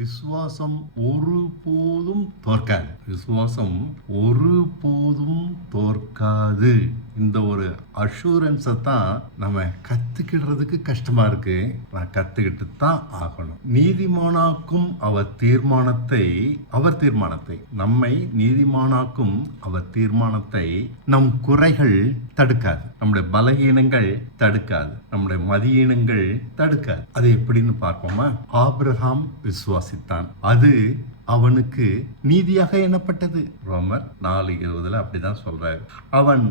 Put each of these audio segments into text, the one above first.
விசுவாசம் ஒருபோதும் தோற்காது. விசுவாசம் ஒருபோதும் தோற்காது. இந்த ஒரு அஷூரன்ஸை தான் நம்ம கத்துக்கிடுறதுக்கு கஷ்டமா இருக்கு. நான் கத்துக்கிட்டு தான் ஆகணும். நீதிமானாக்கும் அவர் தீர்மானத்தை நம்மை நீதிமானாக்கும் அவர் தீர்மானத்தை நம் குறைகள் தடுக்காது, நம்முடைய பலகீனங்கள் தடுக்காது, நம்முடைய மதியீனங்கள் தடுக்காது. அது எப்படின்னு பார்ப்போமா? ஆபிரகாம் விசுவாசித்தான், அது அவனுக்கு நீதியாக எண்ணப்பட்டது. ரோமர் 4:20 அப்படிதான் சொல்றாரு. அவன்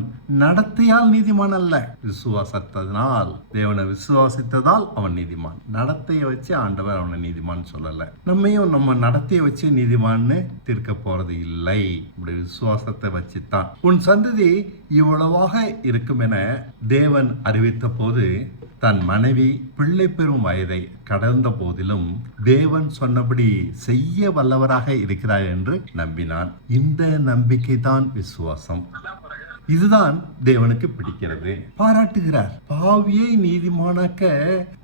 நடத்தையால் நீதிமான் அல்ல, விசுவாசத்தினால். தேவனை விசுவாசித்ததால் அவன் நீதிமான். நடத்தையை வச்சு ஆண்டவர் அவனை நீதிமான் சொல்லல. நம்மையும் நம்ம நடத்தையை வச்சு நீதிமான்னு தீர்க்க போறது இல்லை. இப்படி விசுவாசத்தை வச்சுத்தான். உன் சந்ததி இவ்வளவாக இருக்கும் என தேவன் அறிவித்த போது தன் மனைவி பிள்ளை பெறும் வயதை கடந்த போதிலும் தேவன் சொன்னபடி செய்ய வல்லவராக இருக்கிறார் என்று நம்பினான். இந்த நம்பிக்கை தான் விசுவாசம். இதுதான் தேவனுக்கு பிடிக்கிறது. பாராட்டுகிறார். பாவியை நீதிமானாக்க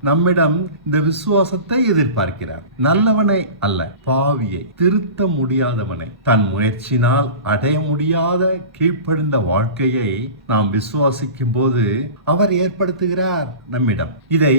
நம்மிடம் இந்த விசுவாசத்தை எதிர்பார்க்கிறார். நல்லவனை அல்ல, பாவியை, திருத்த முடியாதவனை, தன் முயற்சினால் அடைய முடியாத கீழ்ப்படிந்த வாழ்க்கையை நாம் விசுவாசிக்கும் போது அவர் ஏற்படுத்துகிறார் நம்மிடம். இதை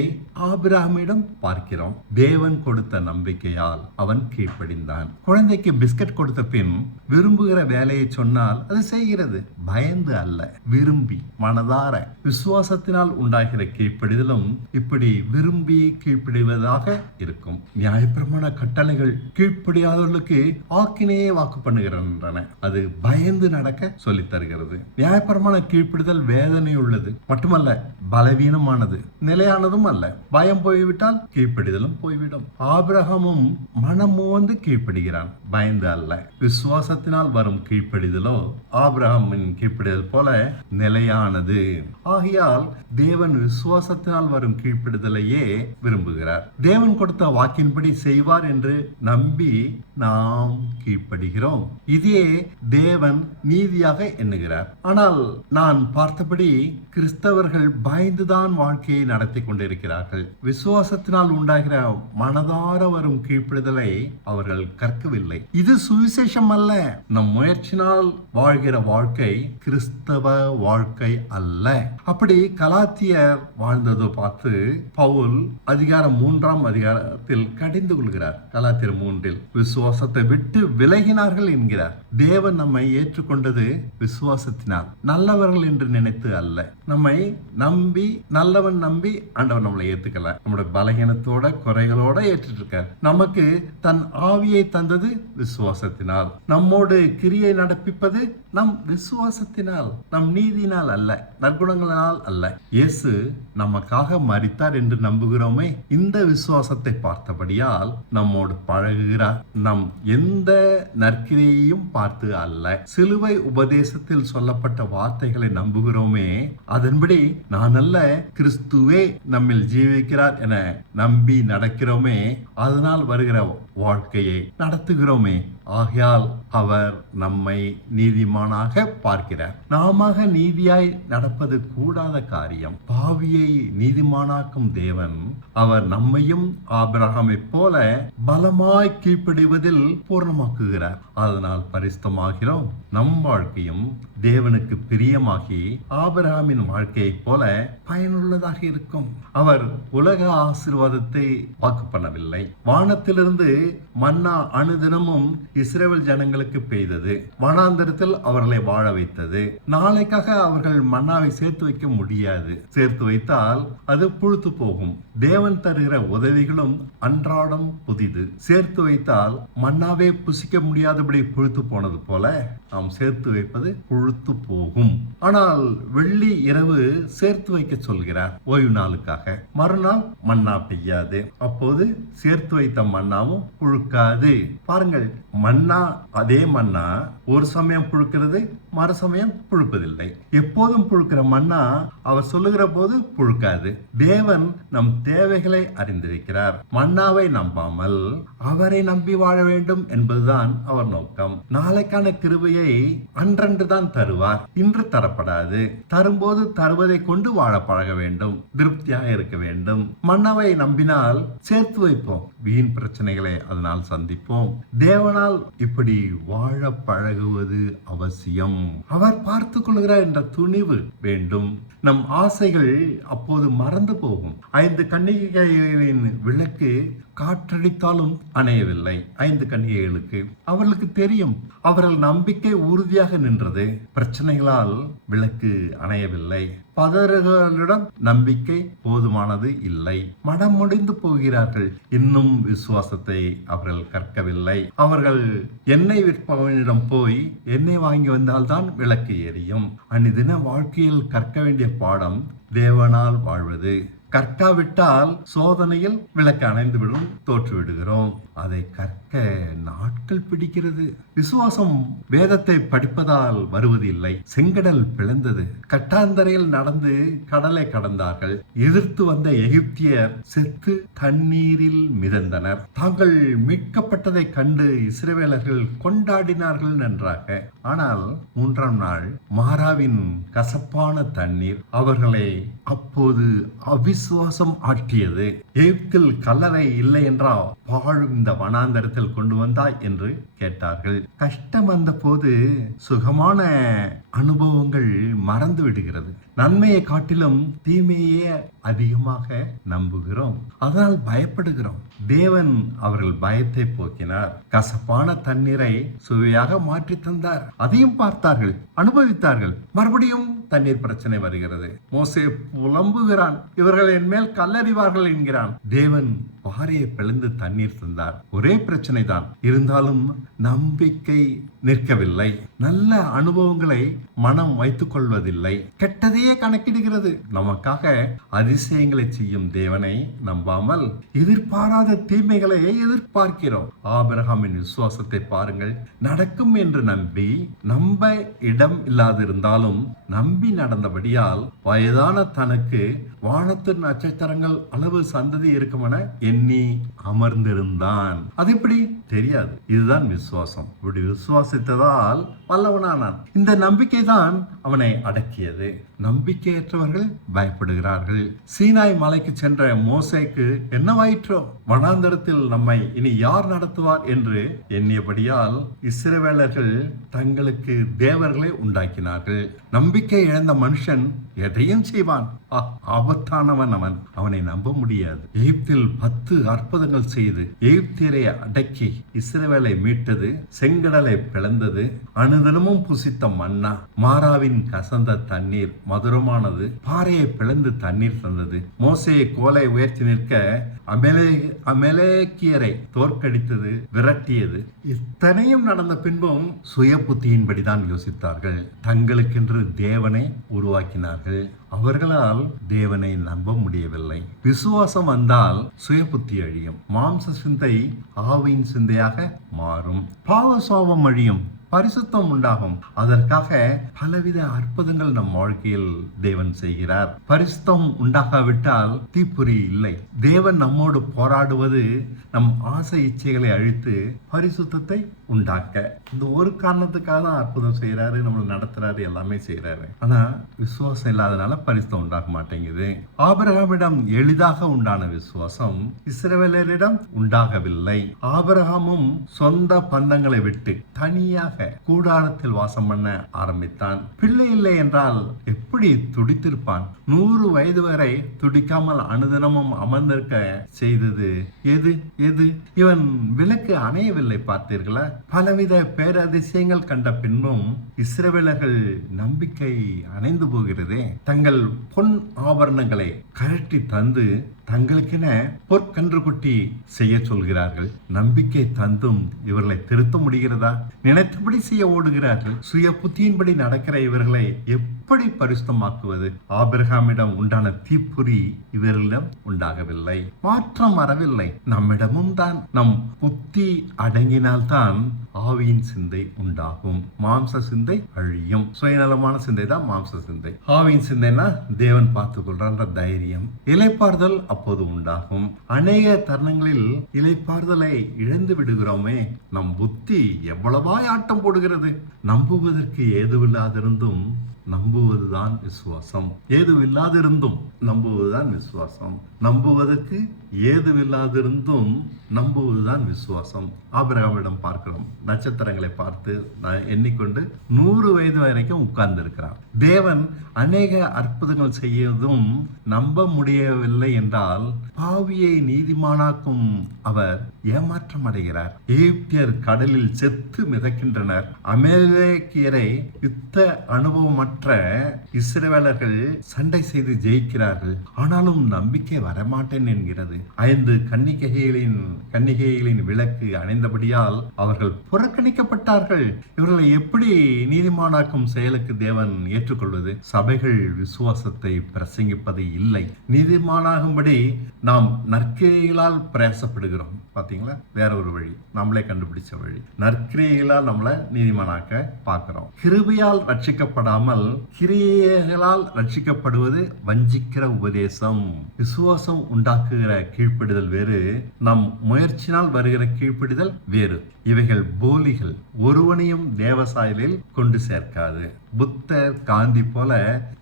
ஆபிரகாமிடம் பார்க்கிறோம். தேவன் கொடுத்த நம்பிக்கையால் அவன் கீழ்ப்படிந்தான். குழந்தைக்கு பிஸ்கட் கொடுத்த பின் விரும்புகிற வேலையை சொன்னால் அது செய்கிறது. பயந்து அல்ல, விரும்பி மனதார. விசுவாசத்தினால் உண்டாகிற கீழ்ப்படிதலும் இப்படி விரும்பி கீழ்ப்படிவதாக இருக்கும். நியாயப்பிரமாண கட்டளைகள் கீழ்ப்படியாதவர்களுக்கு ஆக்கினையே வாக்கு பண்ணுகின்றன. அது பயந்து நடக்க சொல்லித் தருகிறது. நியாயப்பிரமாண கீழ்ப்படிதல் வேதனை உள்ளது மட்டுமல்ல, பலவீனமானது, நிலையானதும் அல்ல. பயம் போய்விட்டால் கீழ்ப்படிதலும் போய்விடும். ஆபிரகாமும் மனமோந்து கீழ்ப்படுகிறான், பயந்து அல்ல. விசுவாசத்தினால் வரும் கீழ்ப்படிதலோ ஆபிரகாமின் கீழ்ப்படிதல் போல நிலையானது. ஆகையால் தேவன் விசுவாசத்தினால் வரும் கீழ்ப்படிதலையே விரும்புகிறார். தேவன் கொடுத்த வாக்கின்படி செய்வார் என்று நம்பி நாம் கீழ்ப்படுகிறோம். இதையே தேவன் நீதியாக எண்ணுகிறார். ஆனால் நான் பார்த்தபடி கிறிஸ்தவர்கள் பயந்துதான் வாழ்க்கையை நடத்தி கொண்டிருக்கிறார்கள். விசுவாசத்தினால் உண்டாகிற மனதார வரும் கீழ்ப்படிதலை அவர்கள் கற்கவில்லை. இது சுவிசேஷம் அல்ல. நம் முயற்சினால் வாழ்கிற வாழ்க்கை கிறிஸ்தவ வாழ்க்கை அல்ல. அப்படி கலாத்தியர் வாழ்ந்ததை பார்த்து பவுல் அதிகாரம் 3 கடிந்து கொள்கிறார். கலாத்தியர் 3 விசுவாசத்தை விட்டு விலகினார்கள் என்கிறார். தேவன் நம்மை ஏற்றுக்கொண்டது விசுவாசத்தினால், நல்லவர்கள் என்று நினைத்து அல்ல. நம்மை நம்பி, நல்லவன் நம்பி ஆண்டவர் நம்மளை ஏத்துக்கல. நம்முடைய பலகீனத்தோட குறைகளோட ஏற்றுட்டு இருக்கார். நமக்கு தன் ஆவியை தந்தது விசுவாசத்தினால். நம்மோடு கிரியை நடப்பிப்பது நம் விசுவாசத்தினால், நம் நீதியினால் அல்ல, நற்குணங்களால் அல்ல. இயேசு நமக்காக மரித்தார் என்று நம்புகிறோமே, இந்த விசுவாசத்தை பார்த்தபடியால் நம்மோடு பழகுகிறார். நம் எந்த நற்கிரியையும் பார்த்து அல்ல, சிலுவை உபதேசத்தில் சொல்லப்பட்ட வார்த்தைகளை நம்புகிறோமே, அதன்படி நான் அல்ல கிறிஸ்துவே நம்மில் ஜீவிக்கிறார் என நம்பி நடக்கிறோமே, அதனால் வருகிற வாழ்க்கையை நடத்துகிறோமே. ஆகையால் அவர் நம்மை நீதிமானாக பார்க்கிறார். நாம நீதியாய் நடப்பது கூடாத காரியம். பாவியை நீதிமானாக்கும் தேவன் அவர் நம்மையும் ஆபிரகாமை போல பலமாய் கீழ்ப்படிவதில் பூர்ணமாக்குகிறார். அதனால் பரிசுத்தமாகிறோம். நம் வாழ்க்கையும் தேவனுக்கு பிரியமாகி ஆபிரகாமின் வாழ்க்கையை போல பயனுள்ளதாக இருக்கும். அவர் உலக ஆசீர்வாதத்தை வாக்கு பண்ணவில்லை. வானத்திலிருந்து மன்னா அனுதினமும் இஸ்ரவேல் ஜனங்களுக்கு பெய்தது. வனாந்தரத்தில் அவர்களை வாழ வைத்தது. நாளைக்காக அவர்கள் மன்னாவை சேர்த்து வைக்க முடியாது. சேர்த்து வைத்தால் அது புழுத்து போகும். தேவன் தருகிற உதவிகளும் அன்றாடம் புதிது. சேர்த்து வைத்தால் மன்னாவே புசிக்க முடியாதபடி புழுத்து போனது போல நாம் சேர்த்து வைப்பது புழுத்து போகும். ஆனால் வெள்ளி இரவு சேர்த்து வைக்க சொல்கிறார் ஓய்வு நாளுக்காக. மறுநாள் மன்னா பெய்யாது. அப்போது சேர்த்து வைத்த மன்னாவும் புழுக்காது. பாருங்கள், மன்னா அதே மன்னா ஒரு சமயம் புழுக்கிறது, மறு சமயம் புழுப்பதில்லை. எப்போதும் புழுக்கிற மன்னா அவர் சொல்லுகிற போது புழுக்காது. தேவன் நம் தேவைகளை அறிந்திருக்கிறார். மன்னாவை நம்பாமல் அவரை நம்பி வாழ வேண்டும் என்பதுதான் அவர் நோக்கம். நாளைக்கான கிருபையை அன்றன்று தான் தருவார். இன்று தரப்படாது. தரும்போது தருவதை கொண்டு வாழ பழக வேண்டும். திருப்தியாக இருக்க வேண்டும். மன்னவை நம்பினால் சேர்த்து வைப்போம். வீண் பிரச்சனைகளை அதனால் சந்திப்போம். தேவனால் இப்படி வாழ பழகுவது அவசியம். அவர் பார்த்துக் கொள்கிறார் என்ற துணிவு வேண்டும். நம் ஆசைகள் அப்போது மறந்து போகும். 5 கன்னிகைகளின் விளக்கு காற்றடித்தாலும் அணையவில்லை. 5 கன்னிகைகளுக்கு அவர்களுக்கு தெரியும், அவர்கள் நம்பிக்கை உறுதியாக நின்றது. பிரச்சனைகளால் விளக்கு அணையவில்லை. பதறுகளிடம் நம்பிக்கை போதுமானது இல்லை. மனம் முடிந்து போகிறார்கள். இன்னும் விசுவாசத்தை அவர்கள் கற்கவில்லை. அவர்கள் எண்ணெய் விற்பவனிடம் போய் எண்ணெய் வாங்கி வந்தால்தான் விளக்கு எரியும். அன்னிதின வாழ்க்கையில் கற்க வேண்டிய பாடம் தேவனால் வாழ்வது. கற்காவிட்டால் சோதனையில் விளக்கு அணைந்துவிடும், தோற்று விடுகிறோம். அதை கற்க நாட்கள் பிடிக்கிறது. விசுவாசம் வேதத்தை படிப்பதால் வருவது இல்லை. செங்கடல் பிளந்தது. கட்டாந்தரையில் நடந்து கடலை கடந்தார்கள். எதிர்த்து வந்த எகிப்தியர் செத்து தண்ணீரில் மிதந்தனர். தாங்கள் மீட்கப்பட்டதை கண்டு இஸ்ரவேலர்கள் கொண்டாடினார்கள் நன்றாக. ஆனால் 3ஆம் நாள் மாராவின் கசப்பான தண்ணீர் அவர்களை அப்போது அவிசுவாசம் ஆட்டியது. எகிப்தில் கல்லறை இல்லை என்றால் பாழும் இந்த வனாந்தரத்தில் கொண்டு வந்தாய் என்று கேட்டார்கள். கஷ்டம் வந்த போது சுகமான அனுபவங்கள் மறந்து விடுகிறது. நன்மையை காட்டிலும் தீமையே அதிகமாக நம்புகிறோம். அதனால் பயப்படுகிறோம். தேவன் அவர்கள் பயத்தை போக்கினார். கசப்பான தண்ணீரை சுவையாக மாற்றி தந்தார். அதையும் பார்த்தார்கள், அனுபவித்தார்கள். மறுபடியும் தண்ணீர் பிரச்சனை வருகிறது. மோசே புலம்புகிறான், இவர்கள் என் மேல் கல்லறிவார்கள் என்கிறான். தேவன் பாறையை பிளந்து தண்ணீர் தந்தார். ஒரே பிரச்சனை தான், இருந்தாலும் நம்பிக்கை நிற்கவில்லை. நல்ல அனுபவங்களை மனம் வைத்துக் கொள்வதில்லை, கெட்டதையே கணக்கிடுகிறது. நமக்காக அதிசயங்களை செய்யும் தேவனை நம்பாமல் எதிர்பாராத தீமைகளை எதிர்பார்க்கிறோம். ஆபிரகாமின் விசுவாசத்தை பாருங்கள். நடக்கும் என்று நம்ப இடம் இல்லாதிருந்தாலும் நம்பி நடந்தபடியால் வயதான தனக்கு வானத்து நட்சத்திரங்கள் அளவு சந்ததி இருக்கும் என எண்ணி அமர்ந்திருந்தான். அது எப்படி தெரியாது. இதுதான் விசுவாசம். இப்படி விசுவாசித்ததால் வல்லவனானான். இந்த நம்பிக்கை தான் அவனை அடக்கியது. நம்பிக்கையற்றவர்கள் பயப்படுகிறார்கள். சீனாய் மலைக்கு சென்ற மோசேக்கு என்னவாயிற்றோ? வனாந்தரத்தில் நம்மை இனி யார் நடத்துவார் என்று எண்ணியபடியால் இஸ்ரவேலர்கள் தங்களுக்கு தேவர்களை உண்டாக்கினார்கள். நம்பிக்கை இழந்த மனுஷன் எதையும் செய்வான். ஆபத்தானவன் அவன். அவனை நம்ப முடியாது. எகிப்தில் 10 அற்புதங்கள் செய்து எகிப்தியரை அடக்கி இஸ்ரவேலை மீட்டது. செங்கடலை பிளந்தது. அனுதினமும் புசித்த மன்னா, மாராவின் கசந்த தண்ணீர் மதுரமானது. பாறையை பிளந்து தண்ணீர் தந்தது. மோசேயை கோலை உயர்த்தி நிற்க அமலேக்கியரை தோற்கடித்தது, விரட்டியது. இத்தனையும் நடந்த பின்பும் சுய புத்தியின்படிதான் யோசித்தார்கள். தங்களுக்கென்று தேவனை உருவாக்கினார்கள். அவர்களால் தேவனை நம்ப முடியவில்லை. விசுவாசம் வந்தால் சுய புத்தி அழியும். மாம்ச சிந்தை ஆவியின் சிந்தையாக மாறும். பாவ சுபாவம் அழியும். பரிசுத்தம் உண்டாகும். அதற்காக பலவித அற்புதங்கள் நம் வாழ்க்கையில் தேவன் செய்கிறார். பரிசுத்தம் உண்டாகாவிட்டால் தீப்பொறி இல்லை. தேவன் நம்மோடு போராடுவது நம் ஆசை இச்சைகளை அழித்து பரிசுத்தத்தை உண்டாக்க. இந்த ஒரு காரணத்துக்காக தான் அற்புதம் செய்யறாரு, நம்மளை நடத்துறாரு, எல்லாமே செய்யறாரு. ஆனா விசுவாசம் இல்லாதனால பரிசுத்தம் உண்டாக மாட்டேங்குது. ஆபிரகாமிடம் எளிதாக உண்டான விசுவாசம் இஸ்ரவேலரிடம் உண்டாகவில்லை. ஆபிரகாமும் சொந்த பந்தங்களை விட்டு தனியாக கூடாரத்தில் வாசம் பண்ண ஆரம்பித்தான். பிள்ளை இல்லை என்றால் எப்படி துடித்திருப்பான்? 100 வயது வரை துடிக்காமல் அனுதினமும் அமர்ந்திருக்க செய்தது எது? இவன் விளக்கு அணையவில்லை. பார்த்தீர்களா? பலவித பேரதிசயங்கள் கண்ட பின்பும் இஸ்ரவேலர்கள் நம்பிக்கை அணைந்து போகிறதே. தங்கள் பொன் ஆபரணங்களை கழற்றி தந்து தங்களுக்கென பொற்கன்றுக்குட்டி செய்ய சொல்கிறார்கள். நம்பிக்கை தந்தும் இவர்களை திருத்த முடிகிறதா? நினைத்தபடி செய்ய ஓடுகிறார்கள். சுய புத்தியின்படி நடக்கிற இவர்களை எப்படி பரிசுத்தமாக்குவது? ஆபிரகாமிடம் உண்டான தீப்பொறி இவரிடம் உண்டாகவில்லை, மாற்றம் வரவில்லை. நம்மிடமும் தான். நம் புத்தி அடங்கினால்தான் ஆவியின் சிந்தை உண்டாகும். மாம்ச சிந்தை அழியும். சுயநலமான சிந்தை தான் மாம்ச சிந்தை. ஆவியின் சிந்தைனா தேவன் பார்த்துக் கொள்றான்ற தைரியம், இளைப்பாறுதல் அப்போது உண்டாகும். அநேக தருணங்களில் இளைப்பாறுதலை இழந்து விடுகிறோமே. நம் புத்தி எவ்வளவாய் ஆட்டம் போடுகிறது. நம்புவதற்கு ஏதுவில்லாதிருந்தும் நம்புவதுதான் விசுவாசம். ஏதுவில்லாதிருந்தும் நம்புவதுதான் விசுவாசம். நம்புவதற்கு ஏதுவில்லாதிருந்தும் நம்புவதுதான் விசுவாசம். ஆபிரகாமிடம் பார்க்கிறோம். நட்சத்திரங்களை பார்த்து எண்ணிக்கொண்டு 100 வயது வரைக்கும் உட்கார்ந்து இருக்கிறார். தேவன் அநேக அற்புதங்கள் செய்யதும் நம்ப முடியவில்லை என்றால் பாவியை நீதிமானாக்கும் அவர் ஏமாற்றம் அடைகிறார். எகிப்தியர் கடலில் செத்து மிதக்கின்றனர். அமலேக்கியரை யுத்த அனுபவமற்ற இஸ்ரவேலர்கள் சண்டை செய்து ஜெயிக்கிறார்கள். ஆனாலும் நம்பிக்கை வரமாட்டேன் என்கிறது. 5 கன்னிகைகளின் விளக்கு அணைந்தபடியால் அவர்கள் புறக்கணிக்கப்பட்டார்கள். இவர்களை எப்படி நீதிமானாக்கும் செயலுக்கு தேவன் ஏற்றுக்கொள்வது? சபைகள் விசுவாசத்தை பிரசங்கிப்பது இல்லை. நீதிமானாகும்படி நாம் நற்கிரியைகளால் பிரயாசப்படுகிறோம். பாத்தீங்களா? வேற ஒரு வழி, நம்மளே கண்டுபிடிச்ச வழி. நற்கிரியைகளால் நம்மளை நீதிமானாக்க பார்க்கிறோம். கிருபையால் ரட்சிக்கப்படாமல் கிரியைகளால் ரட்சிக்கப்படுவது வஞ்சிக்கிற உபதேசம். விசுவாசம் உண்டாக்குகிற கீழ்ப்படிதல் வேறு, நம் முயற்சினால் வருகிற கீழ்ப்படிதல் வேறு. இவைகள் போலிகள், ஒருவனையும் தேவசாயலில் கொண்டு சேர்க்காது. புத்தர், காந்தி போல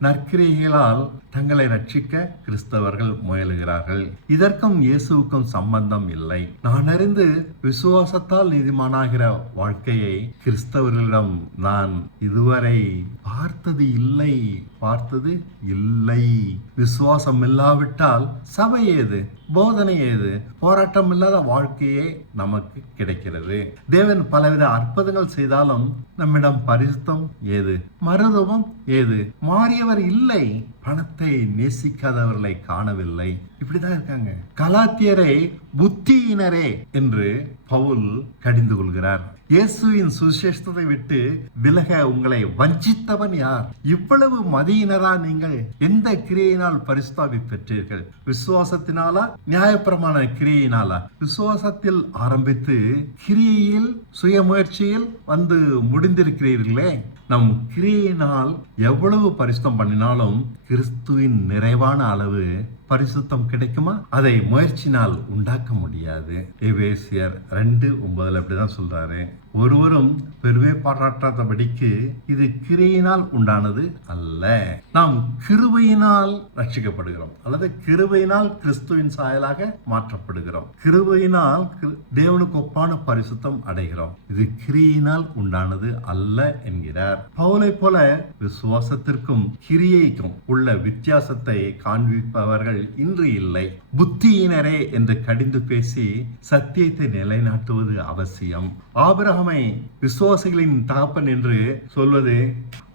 நற்கிரியைகளால் தங்களை ரட்சிக்க கிறிஸ்தவர்கள் முயலுகிறார்கள். இதற்கும் இயேசுவுக்கும் சம்பந்தம் இல்லை. நான் அறிந்து விசுவாசத்தால் நீதிமானாகிற வாழ்க்கையை கிறிஸ்தவர்களிடம் நான் இதுவரை பார்த்தது இல்லை. விசுவாசம் இல்லாவிட்டால் சபை ஏது, போதனை ஏது? போராட்டம் இல்லாத வாழ்க்கையே நமக்கு கிடைக்கிறது. தேவன் பலவித அற்புதங்கள் செய்தாலும் நம்மிடம் பரிசுத்தம் ஏது, மருத்துவம் ஏது? மாறியவர் இல்லை. பணத்தை நேசிக்காதவர்களை காணவில்லை. இப்படிதான் இருக்காங்க. கலாத்தியரை புத்தியினரே என்று பவுல் கடிந்து கொள்கிறார். இயேசுவின் சுவிசேஷத்தை விட்டு விலக உங்களை வஞ்சித்தவன் யார்? இவ்வளவு மதியினரா நீங்கள்? எந்த கிரியையினால் பரிசுத்தாவி பெற்றீர்கள்? விசுவாசத்தினாலா, நியாயப்பிரமாண கிரியையினாலா? விசுவாசத்தில் ஆரம்பித்து கிரியையில், சுய முயற்சியில் வந்து முடிந்திருக்கிறீர்களே. நம் கிரியையினால் எவ்வளவு பரிசுத்தம் பண்ணினாலும் கிறிஸ்துவின் நிறைவான அளவு பரிசுத்தம் கிடைக்குமா? அதை முயற்சினால் உண்டாக்க முடியாது. எபேசியர் 2:9 அப்படிதான் சொல்றாரு. ஒருவரும் பெருமை பாராட்டாதபடிக்கு இது கிரியையினால் உண்டானது அல்ல. நாம் கிருபையினால் ரட்சிக்கப்படுகிறோம், அல்லது கிருபையினால் கிறிஸ்துவின் சாயலாக மாற்றப்படுகிறோம். கிருபையினால் தேவனுக்கு ஒப்பான பரிசுத்தம் அடைகிறோம். இது கிரியையினால் உண்டானது அல்ல என்கிறார். பவுலை போல விசுவாசத்திற்கும் கிரியைக்கும் உள்ள வித்தியாசத்தை காண்பிப்பவர்கள் இன்று இல்லை. புத்தியினரே என்று கடிந்து பேசி சத்தியத்தை நிலைநாட்டுவது அவசியம். ஆபிரகாமை விசுவாசிகளின் தகப்பன் என்று சொல்வது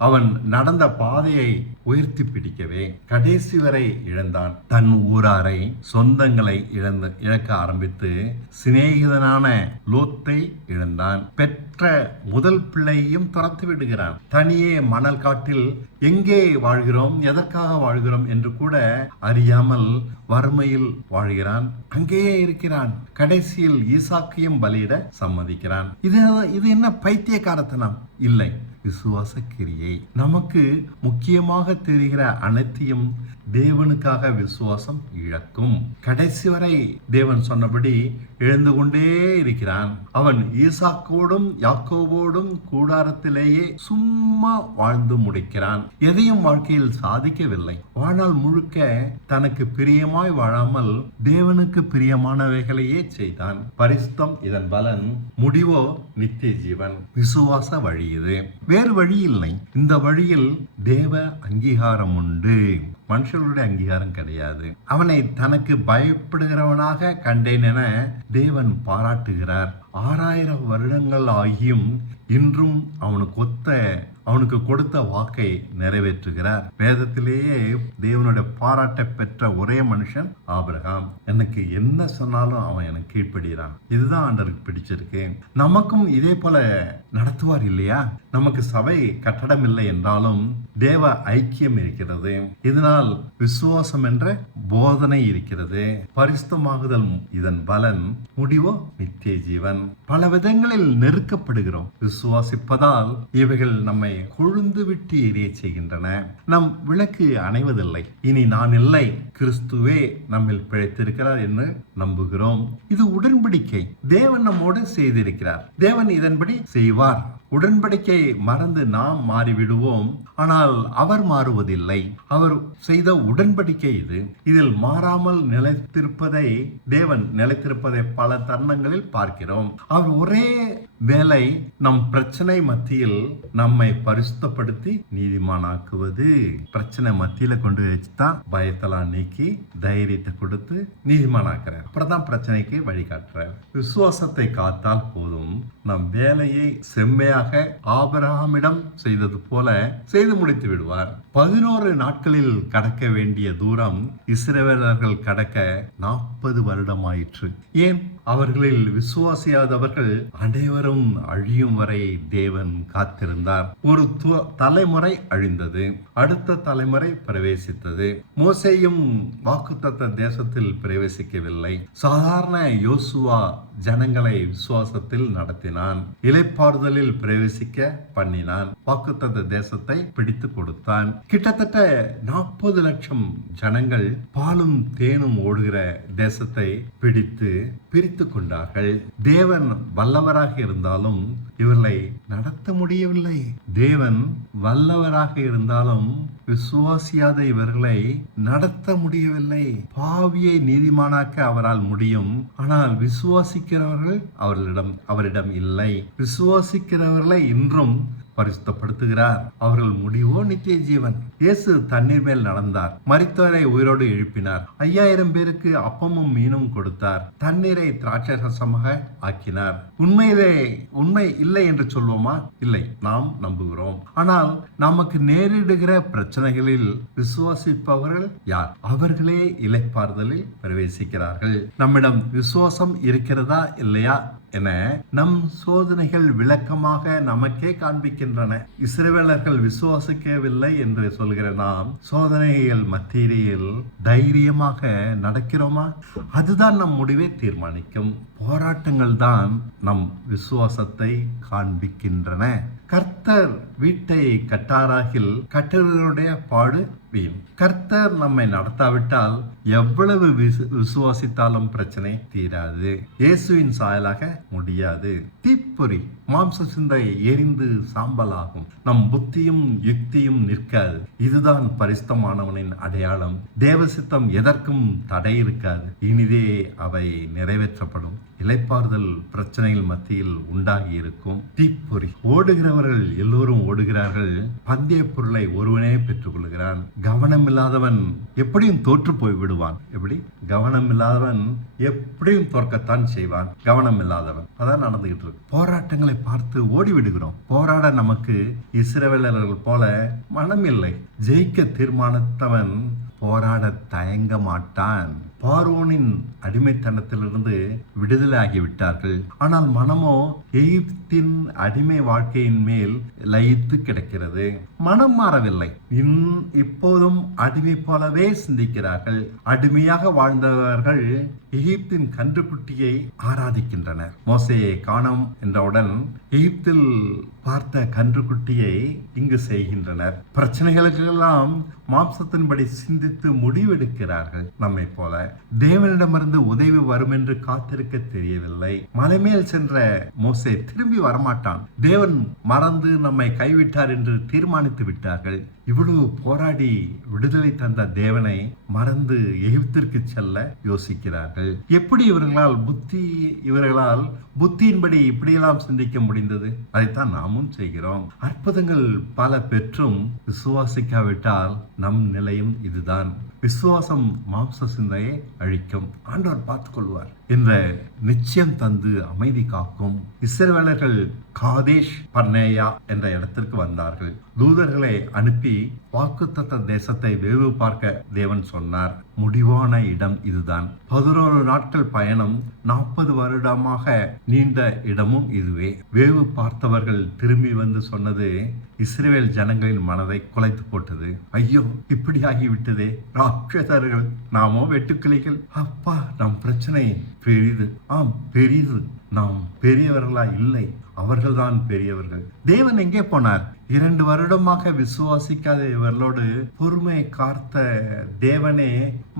அவன் நடந்த பாதையை உயர்த்தி பிடிக்கவே. கடைசி வரை இழந்தான். தன் ஊராரை, சொந்தங்களை இழக்க ஆரம்பித்து சிநேகிதனான லோத்தை இழந்தான். பெற்ற முதல் பிள்ளையும் துரத்து விடுகிறான். தனியே மணல் காட்டில் எங்கே வாழ்கிறோம், எதற்காக வாழ்கிறோம் என்று கூட அறியாமல் வறுமையில் வாழ்கிறான். அங்கேயே இருக்கிறான். கடைசியில் ஈசாக்கையும் பலியிட சம்மதிக்கிறான். இது என்ன பைத்தியக்காரத்தனம்? இல்லை, விசுவாச கிரியை. நமக்கு முக்கியமாக தெரிகிற அனைத்தையும் தேவனுக்காக விசுவாசம் இழக்கும். கடைசி வரை தேவன் சொன்னபடி இழந்து கொண்டே இருக்கிறான். அவன் ஈசாக்கோடும் யாக்கோபோடும் கூடாரத்திலேயே சும்மா வாழ்ந்து முடிக்கிறான். எதையும் வாழ்க்கையில் சாதிக்கவில்லை. வாழ்நாள் முழுக்க தனக்கு பிரியமாய் வாழாமல் தேவனுக்கு பிரியமானவைகளையே செய்தான். பரிசுத்தம் இதன் பலன், முடிவோ நித்திய ஜீவன். விசுவாச வழி இது, வேறு வழி இல்லை. இந்த வழியில் தேவ அங்கீகாரம் உண்டு, மனுஷர்களுடைய அங்கீகாரம் கிடையாது. அவனை தனக்கு பயப்படுகிறவனாக கண்டேன் என தேவன் பாராட்டுகிறார். 6000 வருடங்கள் ஆகியும் இன்றும் அவனுக்கு கொடுத்த வாக்கை நிறைவேற்றுகிறார். வேதத்திலேயே தேவனுடைய பாராட்டை பெற்ற ஒரே மனுஷன் ஆபிரகாம். எனக்கு என்ன சொன்னாலும் அவன் எனக்கு கீழ்ப்படுகிறான். இதுதான் ஆண்டவருக்கு பிடிச்சிருக்கு. நமக்கும் இதே போல நடத்துவார் இல்லையா? நமக்கு சபை கட்டடம் இல்லை என்றாலும் தேவ ஐக்கியம் இருக்கிறது. இதனால் விசுவாசம் என்ற போதனை இருக்கிறது. பரிசுத்தமாகுதல் இதன் பலன், முடிவோ நித்திய ஜீவன். பல விதங்களில் நெருக்கப்படுகிறோம். விசுவாசிப்பதால் இவைகள் நம்மை கொழுந்து விட்டு எரிய செய்கின்றன. நம் விளக்கு அணைவதில்லை. இனி நான் இல்லை, கிறிஸ்துவே நம்மில் பிழைத்திருக்கிறார் என்று நம்புகிறோம். இது உடன்படிக்கை. தேவன் நம்மோடு செய்திருக்கிறார். தேவன் இதன்படி செய்வார். உடன்படிக்கை மறந்து நாம் மாறிவிடுவோம். ஆனால் அவர் மாறுவதில்லை. அவர் செய்த உடன்படிக்கை இது. இதில் மாறாமல் தேவன் நிலைத்திருப்பதை பல தருணங்களில் பார்க்கிறோம். அவர் ஒரே வேலை நம் பிரச்சனை மத்தியில் நம்மை பரிசுத்தப்படுத்தி நீதிமானாக்குவது. பிரச்சனை மத்தியில கொண்டு வச்சுதான் பயத்தெல்லாம் நீக்கி தைரியத்தை கொடுத்து நீதிமானாக்குறார். அப்புறம் பிரச்சனைக்கு வழிகாட்டுறார். விசுவாசத்தை காத்தால் போதும். நம் வேலையை செம்மையாக ஆபிரகாமிடம் செய்தது போல செய்து முடித்து விடுவார். 11 நாட்களில் கடக்க வேண்டிய தூரம் இஸ்ரவேலர்கள் கடக்க 40 வருடம் ஆயிற்று. ஏன்? அவர்களில் விசுவாசியாதவர்கள் அனைவரும் அழியும் வரை தேவன் காத்திருந்தார். ஒரு தலைமுறை அழிந்தது, அடுத்த தலைமுறை பிரவேசித்தது. மோசேயும் வாக்குத்தத்த தேசத்தில் பிரவேசிக்கவில்லை. சாதாரண யோசுவா ஜனங்களை விசுவாசத்தில் நடத்தினான். இளைப்பாறுதலில் பிரவேசிக்க பண்ணினான். வாக்குத்தத்த தேசத்தை பிடித்து கொடுத்தான். கிட்டத்தட்ட 40 லட்சம் ஜனங்கள் பாலும் தேனும் ஓடுகிற தேசத்தை பிரித்து கொண்டார்கள். தேவன் வல்லவராக இருந்தாலும் இவர்களை நடத்த முடியவில்லை. தேவன் வல்லவராக இருந்தாலும் விசுவாசியாத இவர்களை நடத்த முடியவில்லை. பாவியை நீதிமானாக்க அவரால் முடியும். ஆனால் விசுவாசிக்கிறவர்கள் அவரிடம் இல்லை. விசுவாசிக்கிறவர்களை இன்றும் பரிசுத்தப்படுத்துகிறார். அவர்கள் முடிவோ நித்திய ஜீவன். இயேசு தண்ணீர் மேல் நடந்தார். மரித்தோரை உயிரோடு எழுப்பினார். 5000 பேருக்கு அப்பமும் மீனும் கொடுத்தார். தண்ணீரை திராட்சை ரசமாக ஆக்கினார். உண்மை இல்லை என்று சொல்வோமா? இல்லை, நாம் நம்புகிறோம். ஆனால் நமக்கு நேரிடுகிற பிரச்சனைகளில் விசுவாசிப்பவர்கள் யார்? அவர்களே இளைப்பாறுதலில் பிரவேசிக்கிறார்கள். நம்மிடம் விசுவாசம் இருக்கிறதா இல்லையா என நம் சோதனைகள் விளக்கமாக நமக்கே காண்பிக்கின்றன. இஸ்ரவேலர்கள் விசுவாசிக்கவில்லை என்று சொல்கிற நாம் சோதனைகள் மத்தியில் தைரியமாக நடக்கிறோமா? அதுதான் நம் முடிவை தீர்மானிக்கும். போராட்டங்கள் தான் நம் விசுவாசத்தை காண்பிக்கின்றன. கர்த்தர் வீட்டை கட்டாராகில் கட்டவர்களுடைய பாடு வீண். கர்த்தர் நம்மை நடத்தாவிட்டால் எவ்வளவு விசுவாசித்தாலும் பிரச்சனை தீராது. இயேசுவின் சாயலாக முடியாது. தீப்பொறி மாம்ச சிந்தை எரிந்து சாம்பலாகும். நம் புத்தியும் யுக்தியும் நிற்காது. இதுதான் பரிசுத்தமானவனின் அடையாளம். தேவசித்தம் எதற்கும் தடை இருக்காது. இனிதே அவை நிறைவேற்றப்படும். இளைப்பாறுதல் பிரச்சனைகள் மத்தியில் உண்டாகி இருக்கும். தீப்பொறி ஓடுகிறவர்கள் எல்லோரும் ஓடுகிறார்கள். பந்தய பொருளை ஒருவனே பெற்றுக் கொள்கிறான். கவனம் இல்லாதவன் எப்படியும் தோற்று போய் விடுவான். எப்படி? கவனம் இல்லாதவன் எப்படியும் தோற்கத்தான் செய்வான். கவனம் இல்லாதவன் அதான் நடந்துகிட்டு இருக்கு. போராட்டங்களை பார்த்து ஓடி விடுகிறோம். போராட நமக்கு இஸ்ரவேலர்கள் போல மனம் இல்லை. ஜெயிக்க தீர்மானித்தவன் போராட தயங்க மாட்டான். பார்வோனின் அடிமைத்தனத்திலிருந்து விடுதலை ஆகிவிட்டார்கள். ஆனால் மனமோ எகிப்தின் அடிமை வாழ்க்கையின் மேல் லயித்து கிடக்கிறது. மனம் மாறவில்லை. இப்போதும் அடிமை போலவே சிந்திக்கிறார்கள். அடிமையாக வாழ்ந்தவர்கள் எகிப்தின் கன்றுக்குட்டியை ஆராதிக்கின்றனர். மோசேயை காணோம் என்றவுடன் எகிப்தில் பார்த்த கன்றுக்குட்டியை இங்கு செய்கின்றனர். பிரச்சனைகளுக்கெல்லாம் மாம்சத்தின்படி சிந்தித்து முடிவெடுக்கிறார்கள். நம்மை போல தேவனிடமிருந்து உதவி வரும் என்று காத்திருக்க தெரியவில்லை. மலைமேல் சென்ற மோசே திரும்பி வரமாட்டான். தேவன் மறந்து நம்மை கைவிட்டார் என்று தீர்மானித்து விட்டார்கள். இவ்வளவு போராடி விடுதலை தந்த தேவனை மறந்து எகிப்திற்கு செல்ல யோசிக்கிறார்கள். எப்படி இவர்களால் புத்தியின்படி இப்படியெல்லாம் சிந்திக்க முடிந்தது? அதைத்தான் நாமும் செய்கிறோம். அற்புதங்கள் பல பெற்றும் விசுவாசிக்காவிட்டால் நம் நிலையும் இதுதான். விசுவாசம் மாம்ச சிந்தையை அழிக்கும், ஆண்டவர் பார்த்துக் கொள்வார் என்ற நிச்சயம் தந்து அமைதி காக்கும். இஸ்ரவேலர்கள் காதேஷ் பர்னேயா என்ற இடத்திற்கு வந்தார்கள். தூதர்களை அனுப்பி வாக்குத்தத்த தேசத்தை வேவு பார்க்க தேவன் சொன்னார். முடிவான இடம் இதுதான். 11 நாட்கள் பயணம், 40 வருடமாக நீண்ட இடமும் இதுவே. வேவு பார்த்தவர்கள் திரும்பி வந்து சொன்னது இஸ்ரவேல் ஜனங்களின் மனதை குலைத்து போட்டது. ஐயோ, இப்படி ஆகிவிட்டதே, ராட்சதர்கள், நாமோ வெட்டுக்கிளிகள். அப்பா, நம் பிரச்சனை பெரிது. ஆம், பெரிது. நாம் பெரியவர்களா? இல்லை, அவர்கள்தான் பெரியவர்கள். தேவன் எங்கே போனார்? 2 வருடமாக விசுவாசிக்காத இவர்களோடு பொறுமை காத்த தேவனே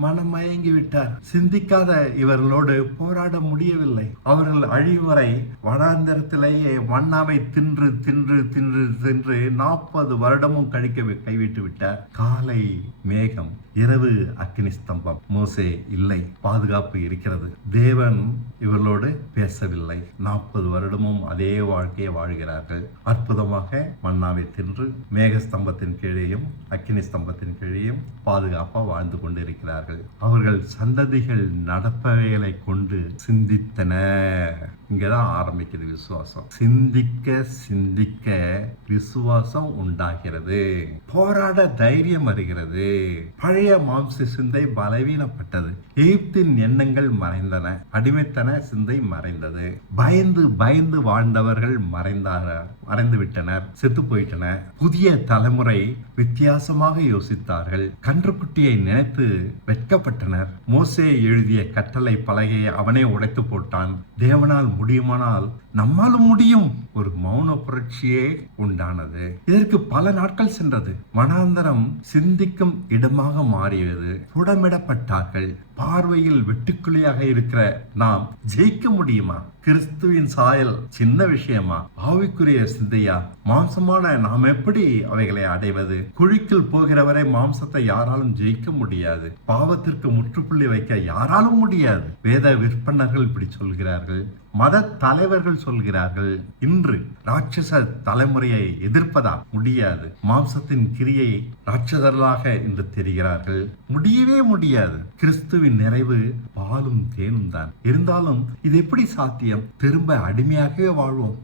மனமயங்கி விட்டார். சிந்திக்காத இவர்களோடு போராட முடியவில்லை. அவர்கள் அழிவரை வனாந்தரத்திலேயே மன்னாவை தின்று தின்று தின்று தின்று 40 வருடமும் கைவிட்டு விட்டார். காலை மேகம், இரவு அக்கினி ஸ்தம்பம். மோசே இல்லை, பாதுகாப்பு இருக்கிறது. தேவன் இவர்களோடு பேசவில்லை. 40 வருடமும் அதே வாழ்க்கையை வாழ்கிறார்கள். அற்புதமாக மன்னாவை தின்று மேகஸ்தம்பத்தின் கீழேயும் அக்கினி ஸ்தம்பத்தின் கீழேயும் பாதுகாப்பா வாழ்ந்து கொண்டிருக்கிறார்கள். அவர்கள் சந்ததிகள் நடப்பவைகளை கொண்டு சிந்தித்தன. இங்கதான் ஆரம்பிக்கிறது விசுவாசம். சிந்திக்க சிந்திக்க விசுவாசம் உண்டாகிறது. போராட தைரியம் வருகிறது. பழைய மாம்ச சிந்தை பலவீனப்பட்டது. எகிப்தின் எண்ணங்கள் மறைந்தன. அடிமைத்தன சிந்தை மறைந்தது. பயந்து பயந்து வாழ்ந்தவர்கள் மறைந்து விட்டனர், செத்து போயிட்டனர். புதிய தலைமுறை வித்தியாசமாக யோசித்தார்கள். கன்றுக்குட்டியை நினைத்து வெட்கப்பட்டனர். மோசே எழுதிய கட்டளை பலகையை அவனே உடைத்து போட்டான். தேவனால் முடியுமானால் நம்மாலும் முடியும். ஒரு மௌன புரட்சியே உண்டானது. இதற்கு பல நாட்கள் சென்றது. வனாந்தரம் சிந்திக்கும் இடமாக மாறியது. புடமிடப்பட்டார்கள். பார்வையில் வெட்டுக்குழியாக இருக்கிற நாம் ஜெயிக்க முடியுமா? கிறிஸ்துவின் சாயல் சின்ன விஷயமா? ஆவிக்குரிய சிந்தையா? மாம்சமான நாம் எப்படி அவைகளை அடைவது? குழிக்குள் போகிறவரை மாம்சத்தை யாராலும் ஜெயிக்க முடியாது. பாவத்திற்கு முற்றுப்புள்ளி வைக்க யாராலும் முடியாது. வேத விற்பனர்கள் இப்படி சொல்கிறார்கள். மத தலைவர்கள் சொல்கிறார்கள். இன்று ராட்சச தலைமுறையை எதிர்ப்பதா? முடியாது. மாம்சத்தின் கிரியை ராட்சசர்களாக இன்று தெரிகிறார்கள். முடியவே முடியாது. கிறிஸ்துவின் நிறைவு பாலும் தேனும் தான். இருந்தாலும் இது எப்படி சாத்தியம்? திரும்ப அடிமையாகவே வாழ்வோம்,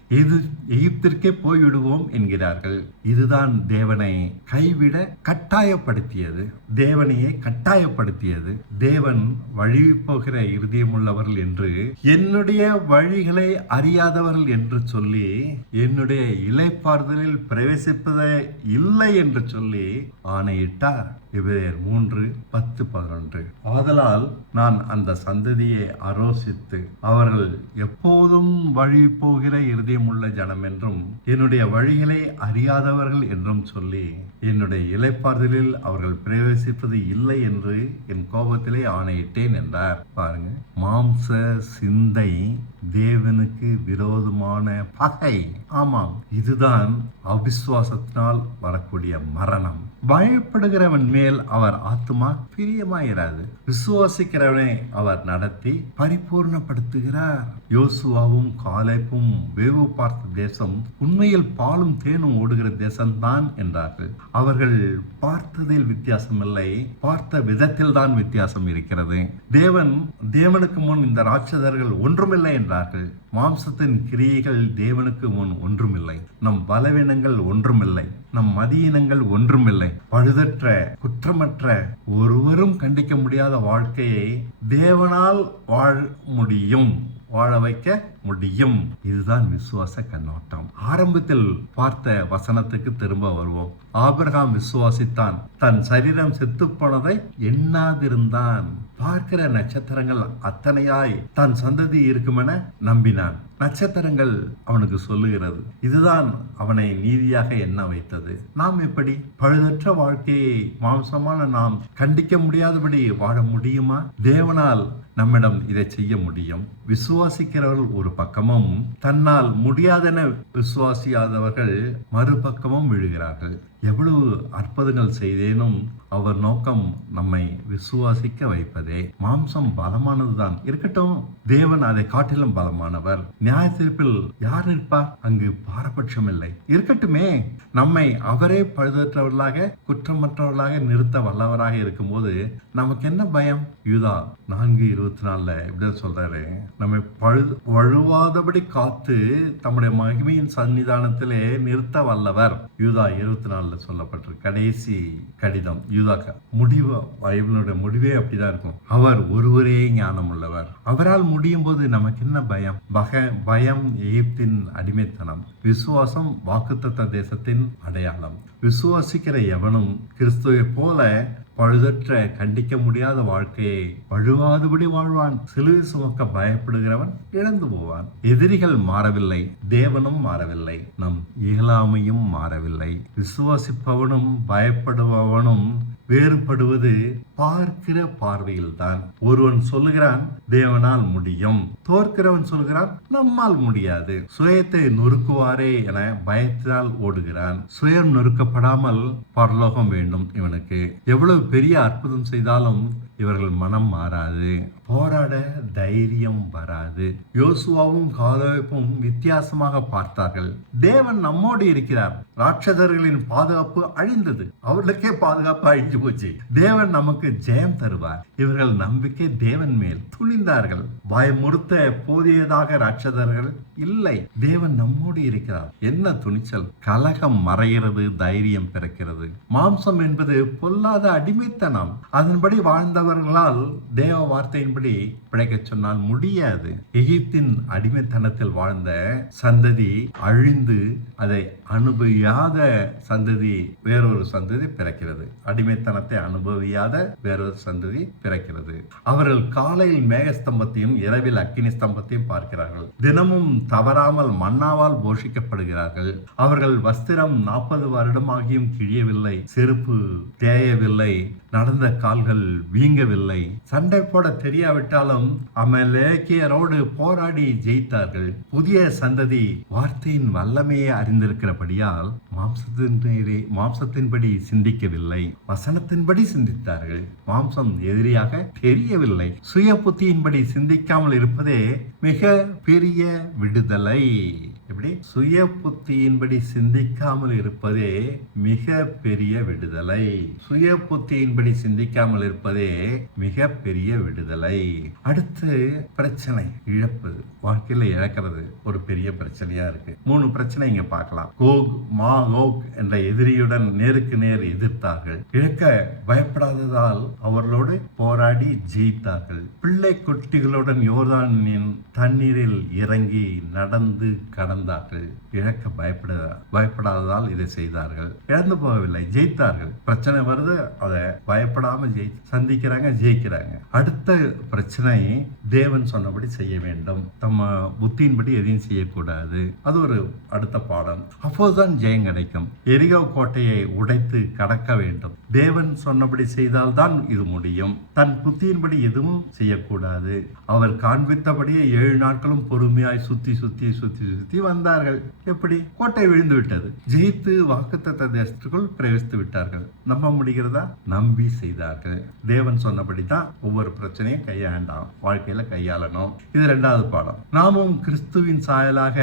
எகிப்திற்கே போய்விடுவோம் என்கிறார்கள். இதுதான் தேவனை கைவிட கட்டாயப்படுத்தியது. தேவனையே கட்டாயப்படுத்தியது. தேவன் வழி போகிற இருதயமுள்ளவர்கள் என்று, என்னுடைய வழிகளை அறியாதவர்கள் என்று சொல்லி, என்னுடைய இளைப்பாறுதலில் பிரவேசிப்பதே இல்லை என்று சொல்லி ஆணையிட்டார். எபிரேயர் 3:10-11. ஆதலால் நான் அந்த சந்ததியை ஆரோசித்து, அவர்கள் எப்போதும் வழி போகிற இருதயமுள்ள ஜனம் என்றும் என்னுடைய வழிகளை அறியாதவர்கள் என்றும் சொல்லி, என்னுடைய இளைப்பாறுதலில் அவர்கள் பிரவேசிப்பது இல்லை என்று என் கோபத்திலே ஆணையிட்டேன் என்றார். பாருங்க, மாம்ச சிந்தை தேவனுக்கு விரோதமான பகை. ஆமாம், இதுதான் அவிசுவாசத்தினால் வரக்கூடிய மரணம். பயப்படுகிறவன் மேல் அவர் ஆத்துமா பிரியமாயிராது. விசுவாசிக்கிறவனை அவர் நடத்தி பரிபூர்ணப்படுத்துகிறார். யோசுவாவும் காலேபும் வேவு பார்த்த தேசம் உண்மையில் பாலும் தேனும் ஓடுகிற தேசம்தான் என்றார்கள். அவர்கள் பார்த்ததில் வித்தியாசம் இல்லை, பார்த்த விதத்தில் தான் வித்தியாசம் இருக்கிறது. தேவனுக்கு முன் இந்த ராட்சதர்கள் ஒன்றுமில்லை என்றார்கள். மாம்சத்தின் கிரியைகள் தேவனுக்கு முன் ஒன்றுமில்லை. நம் பலவீனங்கள் ஒன்றுமில்லை. நம் மதியினங்கள் ஒன்றுமில்லை. பழுதற்ற குற்றமற்ற ஒருவரும் கண்டிக்க முடியாத வாழ்க்கையை தேவனால் வாழ வைக்க முடியும். இதுதான் விசுவாச கண்ணோட்டம். ஆரம்பத்தில் பார்த்த வசனத்துக்கு திரும்ப வருவோம். ஆபிரகாம் விசுவாசித்தான், தன் சரீரம் செத்து போனதை எண்ணாதிருந்தான். பார்க்கிற நட்சத்திரங்கள் அத்தனையாய் தன் சந்ததி இருக்குமென நம்பினான். நட்சத்திரங்கள் அவனுக்கு சொல்லுகிறது. இதுதான் அவனை நீதியாக எண்ண வைத்தது. நாம் எப்படி பழுதற்ற வாழ்க்கையை மாம்சமான நாம் கண்டிக்க முடியாதபடி வாழ முடியுமா? தேவனால் நம்மிடம் இதை செய்ய முடியும். விசுவாசிக்கிறவர்கள் ஒரு பக்கமும், தன்னால் முடியாதென விசுவாசியாதவர்கள் மறுபக்கமும் விழுகிறார்கள். எவ்வளவு அற்புதங்கள் செய்தேனும் அவர் நோக்கம் நம்மை விசுவாசிக்க வைப்பதே. மாம்சம் பலமானதுதான் இருக்கட்டும், தேவன் அதை காட்டிலும் பலமானவர். நியாய தீர்ப்பில் யார் இருப்பார்? அங்கு பாரபட்சம் இல்லை. இருக்கட்டுமே, நம்மை அவரே பழுதற்றவர்களாக குற்றமற்றவர்களாக நிறுத்த வல்லவராக இருக்கும்போது நமக்கு என்ன பயம்? யூதா 4:24 இப்படி சொல்றாரு, நம்மை வழுவாதபடி காத்து தம்முடைய மகிமையின் சன்னிதானத்திலே நிறுத்த வல்லவர். யூதா 24 சொல்லப்பட்டிருக்கு. கடைசி கடிதம் யூதாக்கா. பைபிளுடைய முடிவே அப்படிதான் இருக்கும். அவர் ஒருவரே ஞானம் உள்ளவர். அவரால் முடியும் போது நமக்கு என்ன பயம்? பயம் எகிப்தின் அடிமைத்தனம், விசுவாசம் வாக்குத்தத்த தேசத்தின் அடையாளம். விசுவாசிக்கிற எவனும் கிறிஸ்துவை போல பழுதற்ற கண்டிக்க முடியாத வாழ்க்கையை வழுவாதபடி வாழ்வான். சிலுவை சுமக்க பயப்படுகிறவன் இழந்து போவான். எதிரிகள் மாறவில்லை, தேவனும் மாறவில்லை, நம் இயலாமையும் மாறவில்லை. விசுவாசிப்பவனும் பயப்படுபவனும் வேறுபடுவது பார்க்கிற பார்வையில் தான். ஒருவன் சொல்லுகிறான் தேவனால் முடியும், தோற்கிறவன் சொல்கிறான் நம்மால் முடியாது. சுயத்தை நொறுக்குவாரே என பயத்தினால் ஓடுகிறான். சுயம் நொறுக்கப்படாமல் பரலோகம் வேண்டும் இவனுக்கு. எவ்வளவு பெரிய அற்புதம் செய்தாலும் இவர்கள் மனம் மாறாது, போராட தைரியம் வராது. யோசுவாவும் காலேபும் வித்தியாசமாக பார்த்தார்கள். தேவன் நம்மோடு இருக்கிறார். ராட்சதர்களின் பாதுகாப்பு அழிந்தது, அவர்களுக்கே பாதுகாப்பு அழிஞ்சு போச்சு. தேவன் நமக்கு ஜெயம் தருவார். இவர்கள் நம்பிக்கை தேவன் மேல் துணிந்தார்கள். பயமுறுத்த போதியதாக ராட்சதர்கள் இல்லை. தேவன் நம்மோடு இருக்கிறார். என்ன துணிச்சல்! கலகம் மறைகிறது, தைரியம் பிறக்கிறது. மாம்சம் என்பது பொல்லாத அடிமைத்தனம். அதன்படி வாழ்ந்தவர்களால் தேவ வார்த்தையின்படி பிழைக்க சொன்னால் முடியாது. எகிப்தின் அடிமைத்தனத்தில் வாழ்ந்த சந்ததி அழிந்து அதை அனுபவியாத சந்ததி வேறொரு சந்ததி பிறக்கிறது. அடிமைத்தனத்தை அனுபவியாத வேறொரு சந்ததி பிறக்கிறது. அவர்கள் காலையில் மேகஸ்தம்பத்தையும் இரவில் அக்கினி ஸ்தம்பத்தையும் பார்க்கிறார்கள். தினமும் தவறாமல் மன்னாவால் போஷிக்கப்படுகிறார்கள். அவர்கள் வஸ்திரம் 40 வருடமாகியும் கிழியவில்லை, செருப்பு தேயவில்லை, நடந்த கால்கள் வீங்கவில்லை. சண்டை போட தெரியாவிட்டாலும் அமலேக்கியரோடு போராடி ஜெயித்தார்கள். புதிய சந்ததி வார்த்தையின் வல்லமையை அறிந்திருக்கிறபடியால் மாம்சத்தின்படி சிந்திக்கவில்லை, வசனத்தின்படி சிந்தித்தார்கள். மாம்சம் எதிரியாக தெரியவில்லை. சுய புத்தியின்படி சிந்திக்காமல் இருப்பதே மிக பெரிய விடுதலை. எப்படி? சுய புத்தியின்படி சிந்திக்காமல் இருப்பதே மிக பெரிய விடுதலை. சுய புத்தியின்படி சிந்திக்காமல் இருப்பதே மிக பெரிய விடுதலை. அடுத்து பிரச்சனை, இழப்பு. வாழ்க்கையில இழக்கிறது ஒரு பெரிய பிரச்சனையா இருக்கு. 3 பிரச்சனை இங்க பார்க்கலாம். கோக் மாகோக் என்ற எதிரியுடன் நேருக்கு நேர் எதிர்த்தார்கள். இழக்க பயப்படாததால் அவர்களோடு போராடி ஜெயித்தார்கள். பிள்ளை குட்டிகளுடன் யோர்தானின் தண்ணீரில் இறங்கி நடந்து கடந்தார்கள். இழக்க பயப்படாததால் இதை செய்தார்கள். இழந்து போகவில்லை, ஜெயித்தார்கள். பிரச்சனை வருது, அதை பயப்படாம சந்திக்கிறாங்க, ஜெயிக்கிறாங்க. அடுத்த பிரச்சனை, தேவன் சொன்னபடி செய்ய வேண்டும், தம்ம புத்தியின்படி எதையும் செய்யக்கூடாது. அது ஒரு அடுத்த பாடம். அப்போதுதான் ஜெயம் கிடைக்கும். எரிகோ கோட்டையை உடைத்து கடக்க வேண்டும். தேவன் சொன்னபடி செய்தால்தான் இது முடியும். தன் புத்தியின்படி எதுவும் செய்யக்கூடாது. அவர் காண்பித்தபடியே 7 நாட்களும் பொறுமையாய் சுத்தி சுத்தி சுத்தி சுத்தி வந்தார்கள். எப்படி? கோட்டை விழுந்து விட்டது. ஜெயித்து வாக்குத்தத்த தேசத்துக்குள் பிரவேசித்து விட்டார்கள். நம்ப முடிகிறதா? நம்பி செய்தார்கள். தேவன் சொன்னபடி தான் ஒவ்வொரு பிரச்சனையும் வாழ்க்கையில கையாளணும். இது 2வது பாடம். நாமும் கிறிஸ்துவின் சாயலாக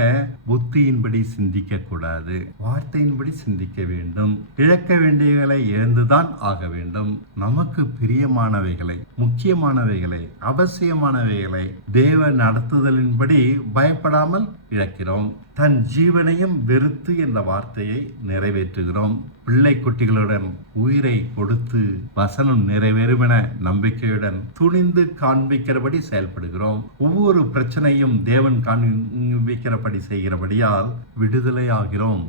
புத்தியின்படி சிந்திக்க கூடாது, வார்த்தையின்படி சிந்திக்க வேண்டும். இழக்க வேண்டியவைகளை இழந்துதான் ஆக வேண்டும். நமக்கு பிரியமானவைகளை, முக்கியமானவைகளை, அவசியமானவைகளை தேவ நடத்துதலின்படி பயப்படாமல் இழக்கிறோம். தன் ஜீவனையும் வெறுத்து என்ற வார்த்தையை நிறைவேற்றுகிறோம். பிள்ளை குட்டிகளுடன் உயிரை கொடுத்து வசனம் நிறைவேறும் என நம்பிக்கையுடன் துணிந்து காண்பிக்கிறபடி செயல்படுகிறோம். ஒவ்வொரு பிரச்சனையும் தேவன் காண்பிக்கிறபடி செய்கிறபடியால் விடுதலை ஆகிறோம்.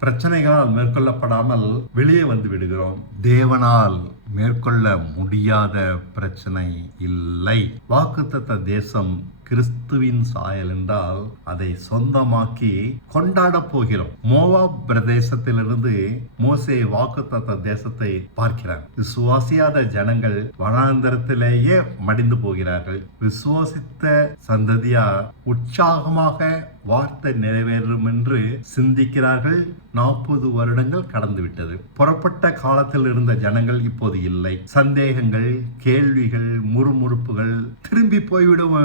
பிரச்சனைகளால் மேற்கொள்ளப்படாமல் வெளியே வந்து விடுகிறோம். தேவனால் மேற்கொள்ள முடியாத பிரச்சனை இல்லை. வாக்குத்தத்த தேசம் கிறிஸ்துவின் சாயல் என்றால் அதை சொந்தமாக்கி கொண்டாட போகிறோம். மோவாப் பிரதேசத்திலிருந்து மோசே வாக்குத்தத்த தேசத்தை பார்க்கிறார். விசுவாசியாத ஜனங்கள் வனாந்தரத்திலேயே மடிந்து போகிறார்கள். விசுவாசித்த சந்ததியா உற்சாகமாக வார்த்தை நிறைவேறும் என்று சிந்திக்கிறார்கள். 40 வருடங்கள் கடந்து விட்டது. புறப்பட்ட காலத்தில் இருந்த ஜனங்கள் இப்போது இல்லை. சந்தேகங்கள், கேள்விகள், முறுமுறுப்புகள், திரும்பி போய்விடும்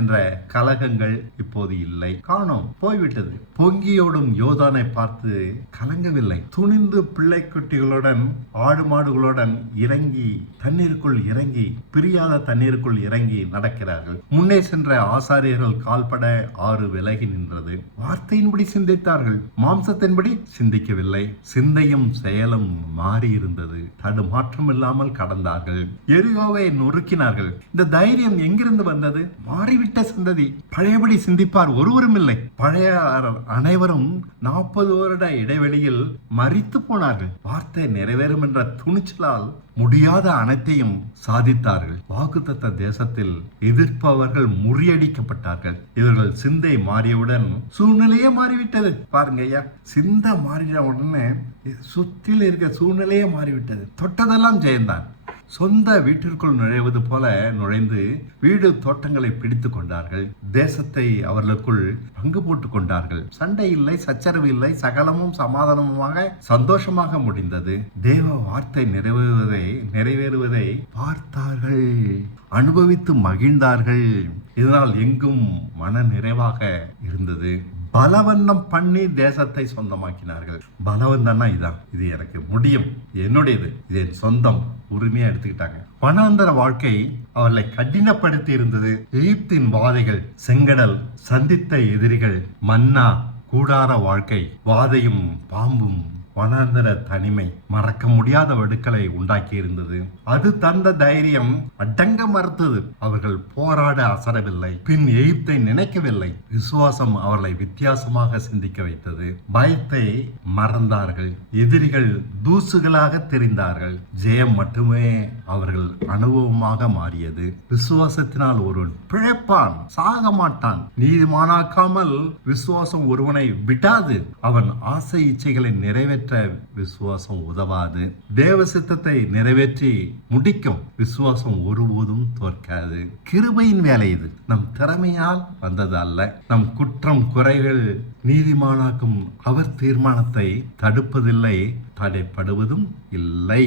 என்ற கலகங்கள் இப்போது இல்லை. காணோம், போய்விட்டது. பொங்கியோடும் யோதானை பார்த்து கலங்கவில்லை. துணிந்து பிள்ளை குட்டிகளுடன் ஆடு மாடுகளுடன் இறங்கி தண்ணீருக்குள் இறங்கி பிரியாத தண்ணீருக்குள் இறங்கி நடக்கிறார்கள். முன்னே சென்ற ஆசாரியர்கள் கால்பட ஆறு விலகி நின்றது. வார்த்தையின்படி சிந்தித்தார்கள், மாம்சத்தின்படி சிந்திக்கவில்லை. சிந்தையும் செயலும் மாறி இருந்தது. தடுமாற்றம் இல்லாமல் கடந்தார்கள். எரிகோவை நொறுக்கினார்கள். இந்த தைரியம் எங்கிருந்து வந்தது? மாறிவிட்ட சந்ததி. பழையபடி சிந்திப்பார் ஒருவரும் இல்லை. பழைய அனைவரும் 40 வருட இடைவெளியில் மரித்து போனார்கள். வார்த்தை நிறைவேறும் என்ற துணிச்சலால் முடியாத அனைத்தையும் சாதித்தார்கள். வாக்குத்தத்த தேசத்தில் எதிர்ப்பவர்கள் முறியடிக்கப்பட்டார்கள். இவர்கள் சிந்தை மாறியவுடன் சூழ்நிலையே மாறிவிட்டது. பாருங்க ஐயா, சிந்தை மாறின உடனே சுற்றில் இருக்க சூழ்நிலையே மாறிவிட்டது. தொட்டதெல்லாம் ஜெயந்தான். சொந்த வீட்டிற்குள் நுழைவது போல நுழைந்து வீடு தோட்டங்களை பிடித்து கொண்டார்கள். தேசத்தை அவர்களுக்குள் பங்கு போட்டுக் கொண்டார்கள். சண்டை இல்லை, சச்சரவு இல்லை, சகலமும் சமாதானமாக சந்தோஷமாக முடிந்தது. தேவ வார்த்தை நிறைவேறுவதை பார்த்தார்கள், அனுபவித்து மகிழ்ந்தார்கள். இதனால் எங்கும் மன நிறைவாக இருந்தது. பலவந்தம் பண்ணி தேசத்தை சொந்தமாக்கினார்கள். பலவந்தம்னா இதான், இது எனக்கு முடியும், என்னுடையது, இது என் சொந்தம், உரிமையா எடுத்துக்கிட்டாங்க. வனாந்தர வாழ்க்கை அவர்களை கடினப்படுத்தி இருந்தது. எகிப்தின் வாதைகள், செங்கடல், சந்தித்த எதிரிகள், மன்னா, கூடார வாழ்க்கை, வாதையும் பாம்பும், வனாந்தர தனிமை, மறக்க முடியாத வடுக்களை உண்டாக்கி இருந்தது. அது தந்த தைரியம் அடங்க மறுத்தது. அவர்கள் போராட அசரவில்லை. பின் எகிப்தை நினைக்கவில்லை. விசுவாசம் அவர்களை வித்தியாசமாக சிந்திக்க வைத்தது. பயத்தை மறந்தார்கள். எதிரிகள் தூசுகளாக தெரிந்தார்கள். ஜெயம் மட்டுமே அவர்கள் அனுபவமாக மாறியது. விசுவாசத்தினால் ஒருவன் பிழைப்பான், சாக மாட்டான். நீதிமானாக்காமல் விசுவாசம் ஒருவனை விடாது. அவன் ஆசை இச்சைகளை நிறைவேற்ற விசுவாசம் உதவாது. தேவ சித்தத்தை நிறைவேற்றி முடிக்கும் விசுவாசம் ஒருபோதும் தோற்காது. கிருபையின் வேலை இது. நம் திறமையால் வந்தது அல்ல. நம் குற்றம் குறைகள் நீதிமானாக்கும் அவர் தீர்மானத்தை தடுப்பதில்லை, தடைப்படுவதும் இல்லை.